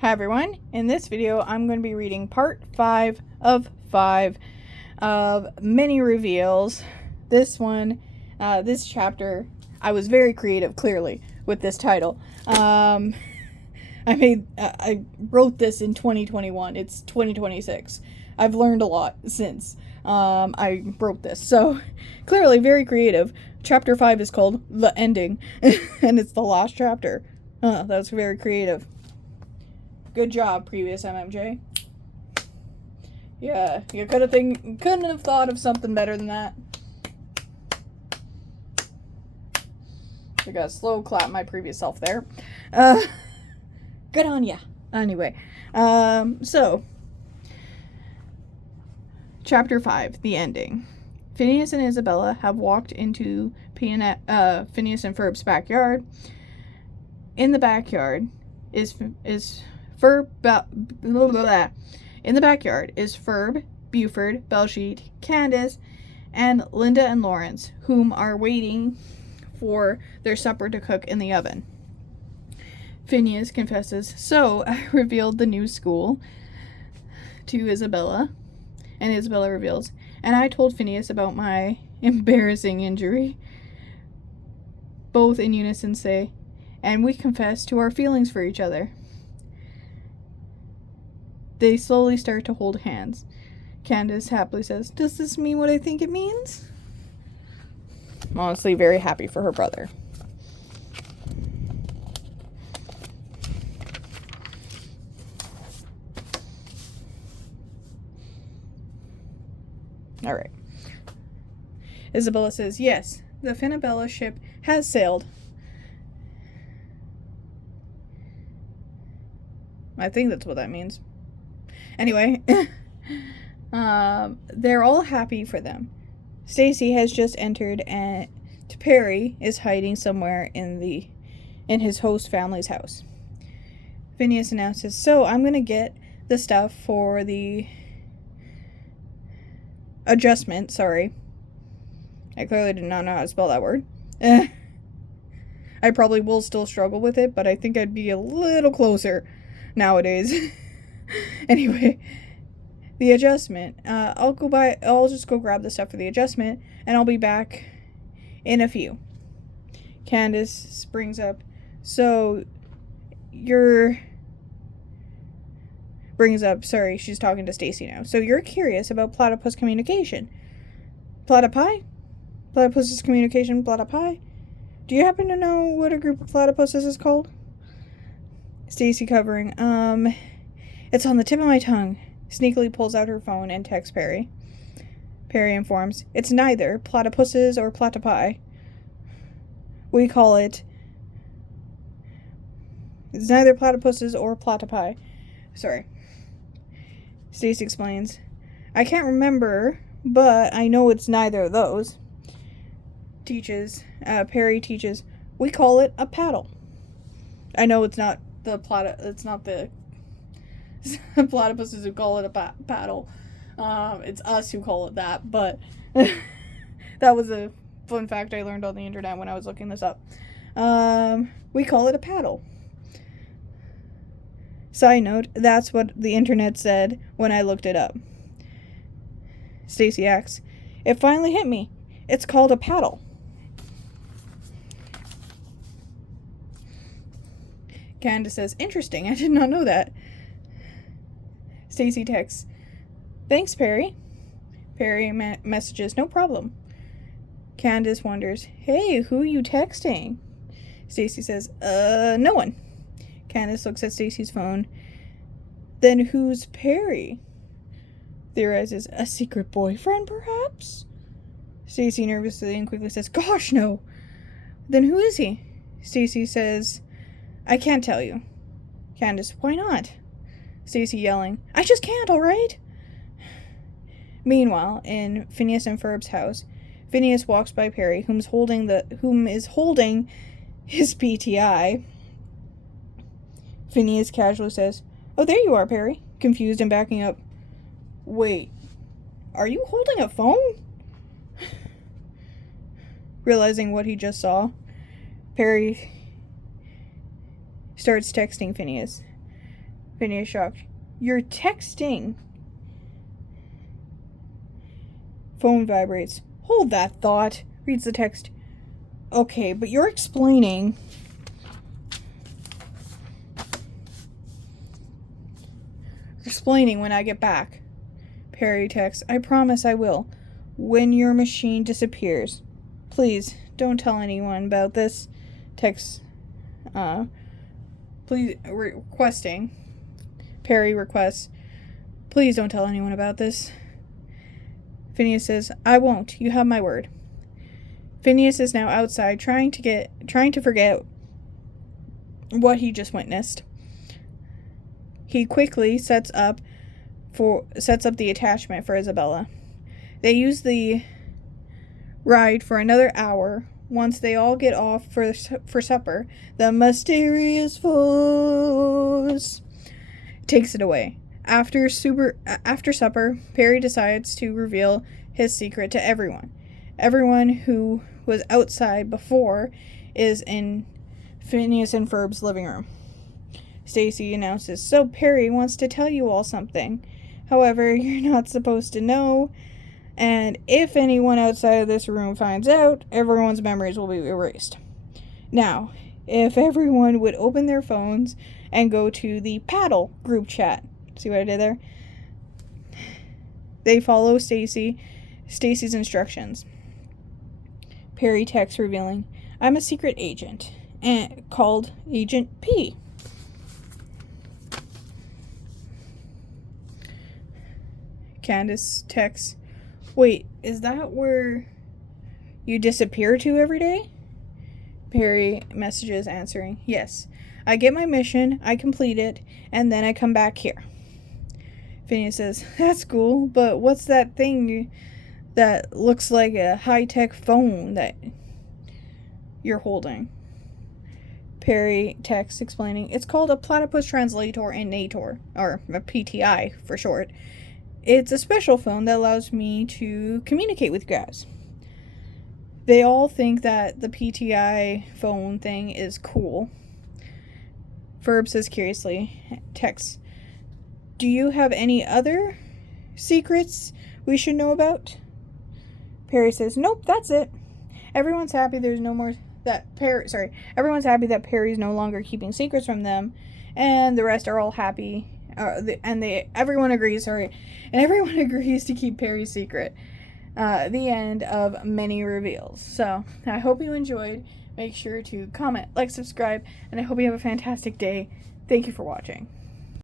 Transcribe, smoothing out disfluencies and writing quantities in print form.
Hi everyone, in this video I'm going to be reading part 5 of 5 of mini reveals. This chapter, I was very creative clearly with this title. I wrote this in 2021, it's 2026. I've learned a lot since I wrote this, so clearly very creative. Chapter 5 is called The Ending, and it's the last chapter. That was very creative. Good job, previous MMJ. Yeah, you couldn't have thought of something better than that. I gotta slow clap my previous self there. Good on ya. Anyway, so Chapter 5, The Ending. Phineas and Isabella have walked into Phineas and Ferb's backyard. In the backyard is Ferb. In the backyard is Ferb, Buford, Belshete, Candace, and Linda and Lawrence, whom are waiting for their supper to cook in the oven. Phineas confesses, "So I revealed the new school to Isabella," and Isabella reveals, "And I told Phineas about my embarrassing injury." Both in unison say, "And we confess to our feelings for each other." They slowly start to hold hands. Candace happily says, "Does this mean what I think it means?" I'm honestly very happy for her brother. Alright. Isabella says, "Yes, the Finabella ship has sailed." I think that's what that means. Anyway, they're all happy for them. Stacy has just entered, and Perry is hiding somewhere in his host family's house. Phineas announces, "So I'm gonna get the stuff for the adjustment." Sorry, I clearly did not know how to spell that word. I probably will still struggle with it, but I think I'd be a little closer nowadays. Anyway, the adjustment. I'll just go grab the stuff for the adjustment, and I'll be back in a few. Candace springs up. Sorry, she's talking to Stacy now. "So you're curious about platypus communication. Platypi? Platypus's communication, platypi? Do you happen to know what a group of platypuses is called?" Stacy covering, "It's on the tip of my tongue." Sneakily pulls out her phone and texts Perry. Perry informs, "It's neither platypuses or platypi. We call it... It's neither platypuses or platypi." Sorry. Stacy explains, "I can't remember, but I know it's neither of those." Perry teaches, "We call it a paddle." I know it's not the platypuses who call it a paddle. It's us who call it that, but that was a fun fact I learned on the internet when I was looking this up. We call it a paddle. Side note, that's what the internet said when I looked it up. Stacy asks, "It finally hit me. It's called a paddle." Candace says, "Interesting, I did not know that." Stacy texts, "Thanks, Perry." Perry messages, "No problem." Candace wonders, "Hey, who are you texting?" Stacy says, No one." Candace looks at Stacy's phone. "Then who's Perry?" Theorizes, "A secret boyfriend, perhaps?" Stacy nervously and quickly says, "Gosh, no." "Then who is he?" Stacy says, "I can't tell you." Candace, "Why not?" Stacy yelling, "I just can't, alright?" Meanwhile, in Phineas and Ferb's house, Phineas walks by Perry, whom is holding his PTI. Phineas casually says, "Oh, there you are, Perry," confused and backing up. "Wait, are you holding a phone?" Realizing what he just saw, Perry starts texting Phineas. Phineas shocked. You're texting. Phone vibrates. Hold that thought, reads the text. Okay, but you're explaining. Explaining when I get back. Perry texts, I promise I will. When your machine disappears. Please, don't tell anyone about this. Text, please, requesting. Perry requests, please don't tell anyone about this. Phineas says, I won't. You have my word. Phineas is now outside trying to forget what he just witnessed. He quickly sets up the attachment for Isabella. They use the ride for another hour. Once they all get off for supper, the mysterious force takes it away. After supper, Perry decides to reveal his secret to everyone. Everyone who was outside before is in Phineas and Ferb's living room. Stacy announces, so Perry wants to tell you all something. However, you're not supposed to know, and if anyone outside of this room finds out, everyone's memories will be erased. Now, if everyone would open their phones and go to the paddle group chat. See what I did there? They follow Stacy's instructions. Perry texts revealing, I'm a secret agent, called Agent P. Candace texts, wait, is that where you disappear to every day? Perry messages answering, yes. I get my mission, I complete it, and then I come back here. Phineas says, that's cool, but what's that thing that looks like a high-tech phone that you're holding? Perry texts explaining, it's called a platypus translator in Nator, or a PTI for short. It's a special phone that allows me to communicate with guys. They all think that the PTI phone thing is cool. Ferb says curiously, texts, do you have any other secrets we should know about? Perry says, nope, that's it. Everyone's happy everyone's happy that Perry's no longer keeping secrets from them, and the rest are all happy. Everyone agrees to keep Perry's secret. The end of many reveals. So, I hope you enjoyed. Make sure to comment, like, subscribe, and I hope you have a fantastic day. Thank you for watching.